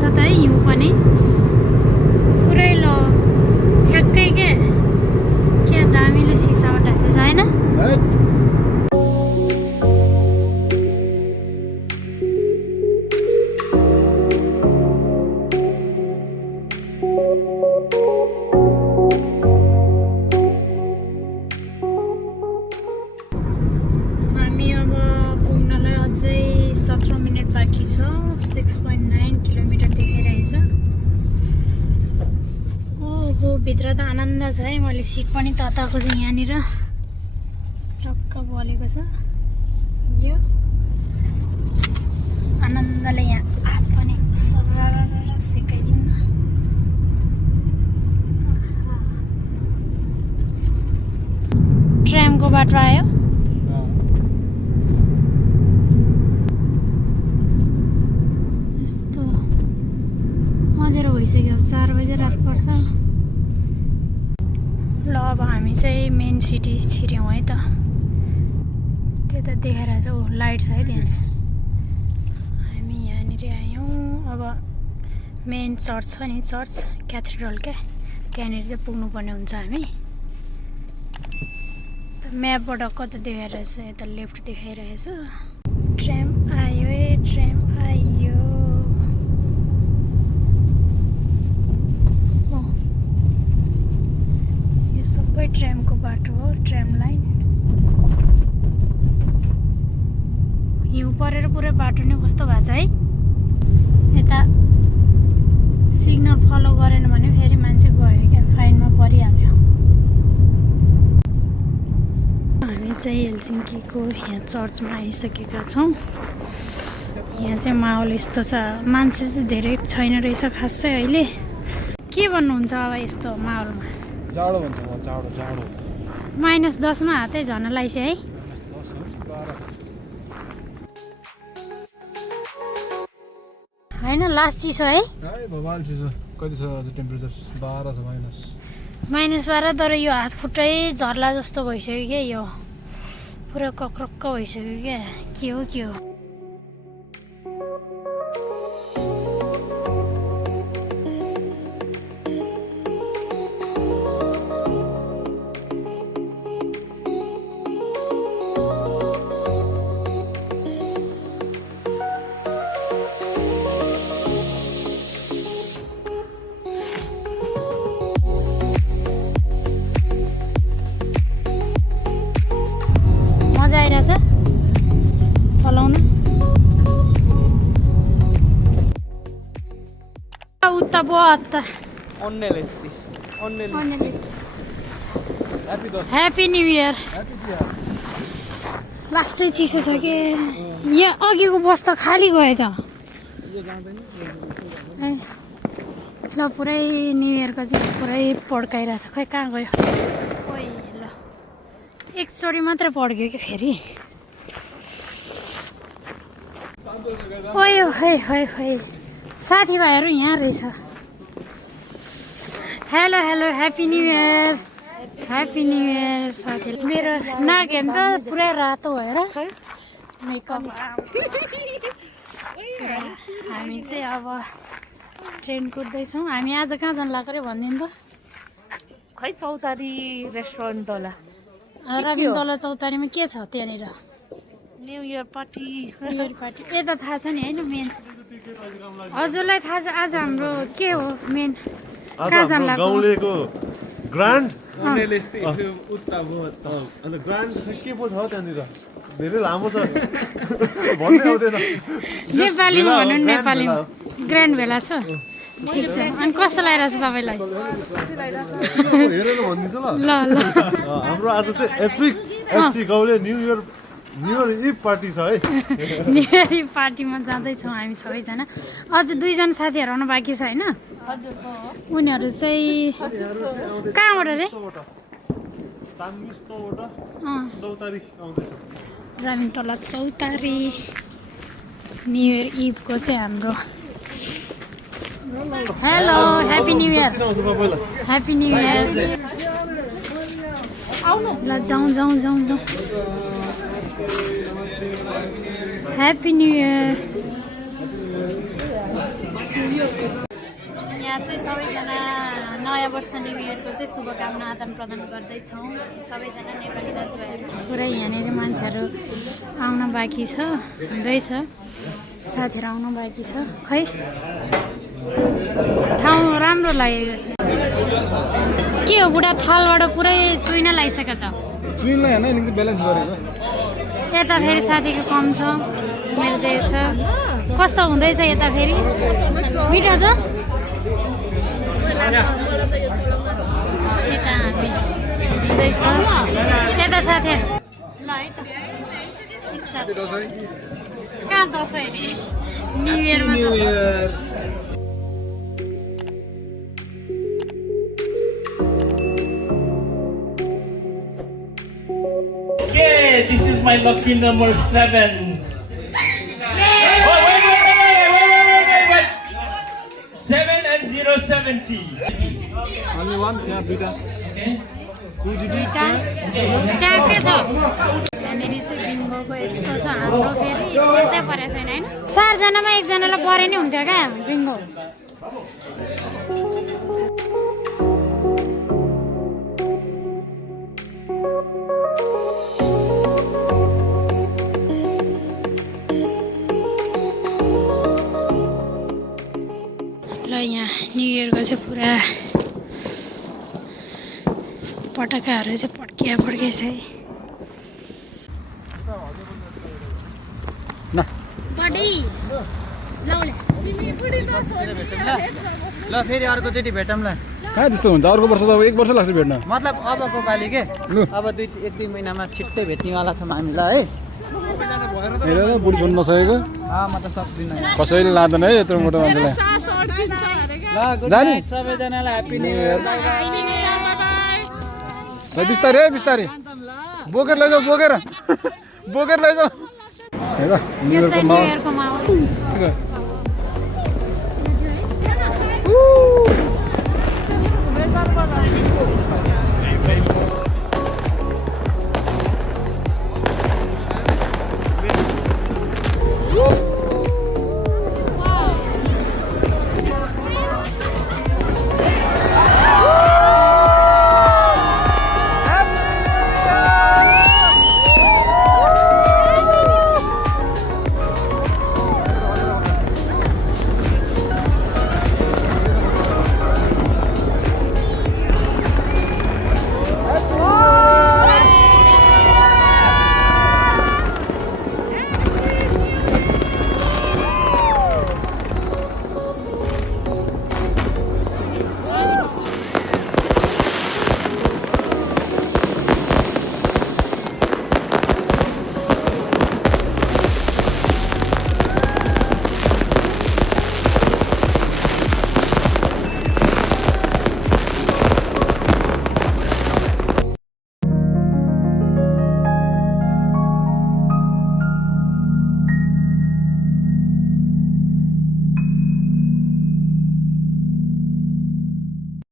छ त है हिउँ पनि पुरै ल ठ्याक्कै क्या दामीले सिसामा टाँसेछ होइन हामी अब पुग्नलाई अझै 17 मिनट बाँकी छ 6.9 किलोमिटर देखाइरहेछ ओहो भित्र त आनन्द छ है मैले सिट पनि तताएको छु यहाँनिर टक्क बलेको छ यो आनन्दले यहाँ हात पनि सरर सेकाइदिउँ न ट्रामको बाटो आयो यस्तो अँध्यारो भइसक्यो 4 बजे रात पर्छ ल अब हामी चाहिँ मेन सिटी छिर्यौँ है त त्यो त देखाइरहेको छ ओ लाइट छ है त्यहाँनिर हामी यहाँनिर आयौँ अब मेन चर्च छ नि चर्च क्याथेड्रल क्या त्यहाँनिर चाहिँ पुग्नुपर्ने हुन्छ हामी म्यापबाट कता देखाइरहेछ यता लेफ्ट देखाइरहेछ ट्राम आयो ट्राम आयो यो सबै ट्रामको बाटो हो ट्राम लाइन हिउँ परेर पुरै बाटो नै कस्तो भएको छ है यता सिग्नल फलो गरेन भने फेरि मान्छे गयो क्या फाइनमा परिहाल्यो हामी चाहिँ हेलसिङ्कीको यहाँ चर्चमा आइसकेका छौँ यहाँ चाहिँ माहौल यस्तो छ मान्छे चाहिँ धेरै छैन रहेछ खास चाहिँ अहिले के भन्नुहुन्छ अब यस्तो माहौलमा जाडो भन्छ जाडो जाडो -10 मा हातै झर्न लाइस्यो है होइन लास्ट चिसो है भवाल चिसो कति छ टेम्परेचर 12 छ -12 तर यो हात खुट्टै झर्ला जस्तो भइसक्यो क्या यो पुरा कक्रक्क भइसक्यो क्या के हो मजा आइरहेछ चलाउन उता बहुत ह्याप्पी न्यू इयर लास्टै चिसो छ कि यहाँ अघिको बस त खाली गयो त ल पुरै न्यू इयरको चाहिँ पुरै पड्काइरहेछ खै कहाँ गयो ओइ ल एकचोटि मात्रै पड्क्यो कि फेरि ओयो है साथीभाइहरू यहाँ रहेछ हेलो ह्याप्पी न्यू इयर साथी मेरो नाक हेर्नु त पुरै रातो भएर मेकअप हामी चाहिँ अब ट्रेन कुद्दैछौँ हामी आज कहाँ जानु लाग्यो अरे भनिदिनु त खै चौतारी रेस्टुरेन्ट होला रबिन तल चौतारीमा के छ त्यहाँनिर न्यू इयर पार्टी यता थाहा छ नि होइन मेन हजुरलाई थाहा छ आज हाम्रो के हो मेन कहाँ जानु गाउँलेको ग्रान्ड ग्रान्ड के पो छ त्यहाँनिर धेरै लामो छ भन्दै आउँदैन नेपालीमा भन्नु नि नेपालीमा ग्रान्ड भेला छ ठिक छ अनि कस्तो लागिरहेछ तपाईँलाई हेरेर भनिदिन्छु ल हाम्रो आज चाहिँ एपिक एफसी गाउँले न्यू इयर इभ पार्टी छ है न्यू इयर इभ पार्टीमा जाँदैछौँ हामी सबैजना अझ 2 जना साथीहरू आउनु बाँकी छ होइन उनीहरू चाहिँ कहाँबाट रे रबिन तल चौतारी न्यू इयर इभको चाहिँ हाम्रो हेलो ह्याप्पी न्यू इयर ल जाउँ ह्याप्पी न्यू इयर यहाँ चाहिँ सबैजना नयाँ वर्ष न्यू इयरको चाहिँ शुभकामना आदान प्रदान गर्दैछौँ सबैजना नेपाली दाजुभाइहरू पुरै यहाँनिर मान्छेहरू आउन बाँकी छ हुँदैछ साथीहरू आउनु बाँकी छ खै ठाउँ राम्रो लागेको छ के हो बुढा थालबाट पुरै चुइन लगाइसक्यो त चुइनलाई होइन अलिकति ब्यालेन्स गरेको यता फेरि साथीको कम छ मेरो चाहिँ छ कस्तो हुँदैछ यता फेरि मिठो छ यता हामी हुँदैछ यता साथीहरू ल है त दसैँ कहाँ दसैँ अरे न्यु इयरमा Okay, this is my lucky number 7. Wait. 7 and 070. अनि वान त्यहाँ दुईटा त्यहाँ के छ यहाँनिर चाहिँ बिङ्गोको यस्तो छ हाम्रो फेरि हेर्दै परेको छैन होइन 4 जनामा 1 जनालाई परे नै हुन्थ्यो क्या बिङ्गो ल यहाँ न्यु इयरको चाहिँ पुरा पटाकाहरू चाहिँ पड्किया छ है न बडी लाउले ल फेरि अर्कोचोटि भेटौँ ल कहाँ त्यस्तो हुन्छ अर्को वर्ष त अब 1 वर्ष लाग्छ भेट्न मतलब अबको पालि के लु अब 1-2 महिनामा छिट्टै भेट्नेवाला छौँ हामी ल है हेरेर बुढी छोड्नु नसकेको म त सक्दिनँ कसैले लाँदैन है यत्रो मोटो मान्छेलाई ल गुड जाने? नाइट सबैजनालाई ह्याप्पी न्यू इयर बिस्तारै है बिस्तारै बोकेर लैजाऊ बोकेर लैजाऊ हेर न्यु यो इयरको चाहिँ न्यु माहौल इयरको माहौल